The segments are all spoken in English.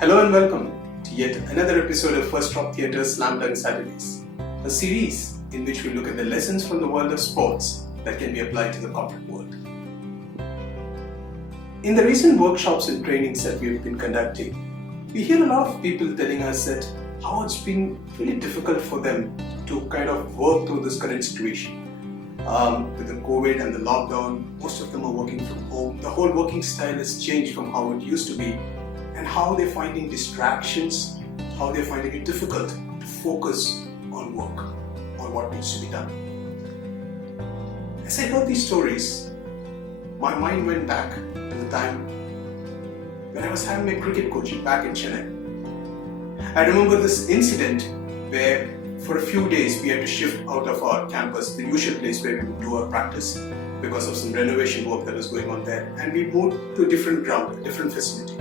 Hello and welcome to yet another episode of First Drop Theatre's Slam Dunk Saturdays, a series in which we look at the lessons from the world of sports that can be applied to the corporate world. In the recent workshops and trainings that we have been conducting, we hear a lot of people telling us that how it's been really difficult for them to kind of work through this current situation. With the COVID and the lockdown, most of them are working from home. The whole working style has changed from how it used to be, and how they're finding distractions, how they're finding it difficult to focus on work, on what needs to be done. As I heard these stories, my mind went back to the time when I was having my cricket coaching back in Chennai. I remember this incident where for a few days we had to shift out of our campus, the usual place where we would do our practice, because of some renovation work that was going on there, and we moved to a different ground, a different facility.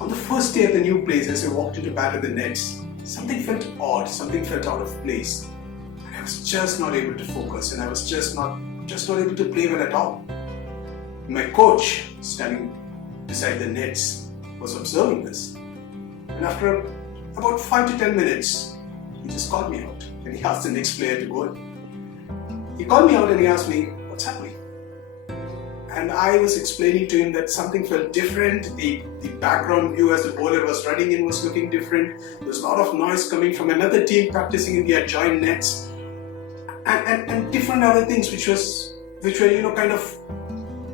On the first day at the new place, as I walked into bat at the nets, something felt odd, something felt out of place. And I was just not able to focus, and I was just not able to play well at all. My coach, standing beside the nets, was observing this. And after about 5 to 10 minutes, he just called me out and he asked the next player to go in. He called me out and he asked me, "What's happening?" And I was explaining to him that something felt different. The background view as the bowler was running in was looking different. There was a lot of noise coming from another team practicing in the adjoining nets, and different other things which were kind of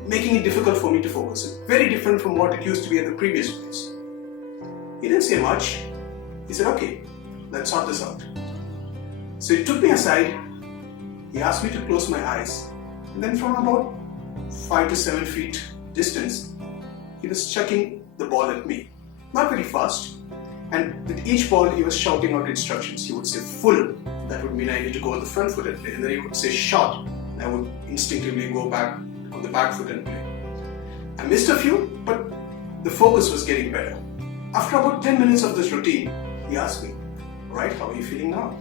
making it difficult for me to focus. Very different from what it used to be at the previous place. He didn't say much. He said, "Okay, let's sort this out." So he took me aside. He asked me to close my eyes, and then from about 5 to 7 feet distance, he was chucking the ball at me. Not very fast. And with each ball, he was shouting out instructions. He would say full. That would mean I need to go on the front foot and play. And then he would say shot. And I would instinctively go back on the back foot and play. I missed a few, but the focus was getting better. After about 10 minutes of this routine, he asked me, "Right, how are you feeling now?"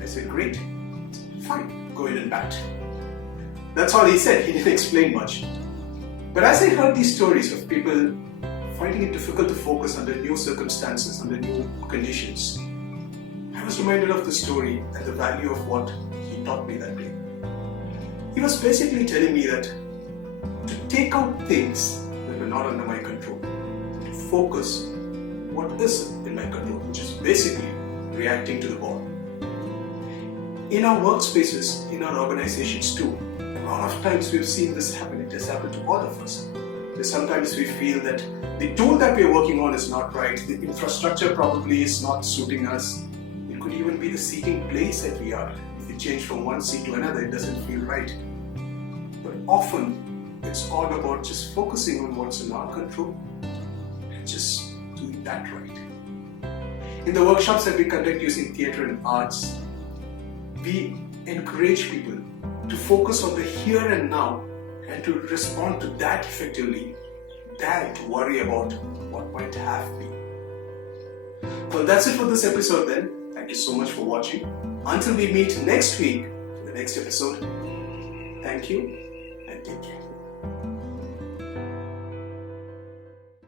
I said, "Great." "Fine, go in and bat." That's all he said. He didn't explain much. But as I heard these stories of people finding it difficult to focus under new circumstances, under new conditions, I was reminded of the story and the value of what he taught me that day. He was basically telling me that to take out things that were not under my control, to focus what is in my control, which is basically reacting to the ball. In our workspaces, in our organizations too, a lot of times we've seen this happen. It has happened to all of us. Sometimes we feel that the tool that we're working on is not right, the infrastructure probably is not suiting us. It could even be the seating place that we are. If we change from one seat to another, it doesn't feel right. But often, it's all about just focusing on what's in our control and just doing that right. In the workshops that we conduct using theatre and arts, we encourage people to focus on the here and now and to respond to that effectively than to worry about what might have been. Well, that's it for this episode then. Thank you so much for watching. Until we meet next week for the next episode, thank you and take care.